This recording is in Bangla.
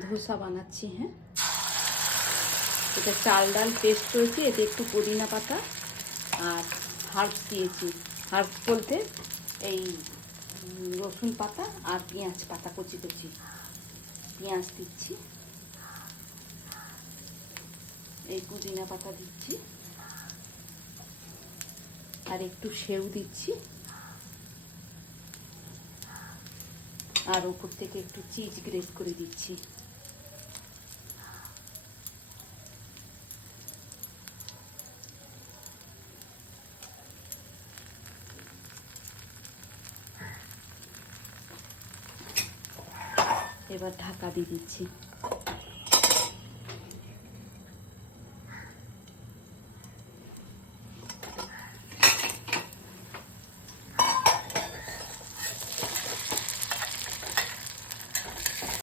ধোসা বানাচ্ছি। হ্যাঁ, এটা চাল ডাল পেস্ট করেছি, এতে একটু পুদিনা পাতা আর হার্বস দিয়েছি। হার্বস বলতে এই রসুন পাতা আর পেঁয়াজ পাতা, কচি কচি পেঁয়াজ দিচ্ছি, এই পুদিনা পাতা দিচ্ছি আর একটু সেউ দিচ্ছি, আর উপর থেকে একটু চিজ গ্রেট করে দিচ্ছি। এবার ঢাকা দিয়ে দিচ্ছি।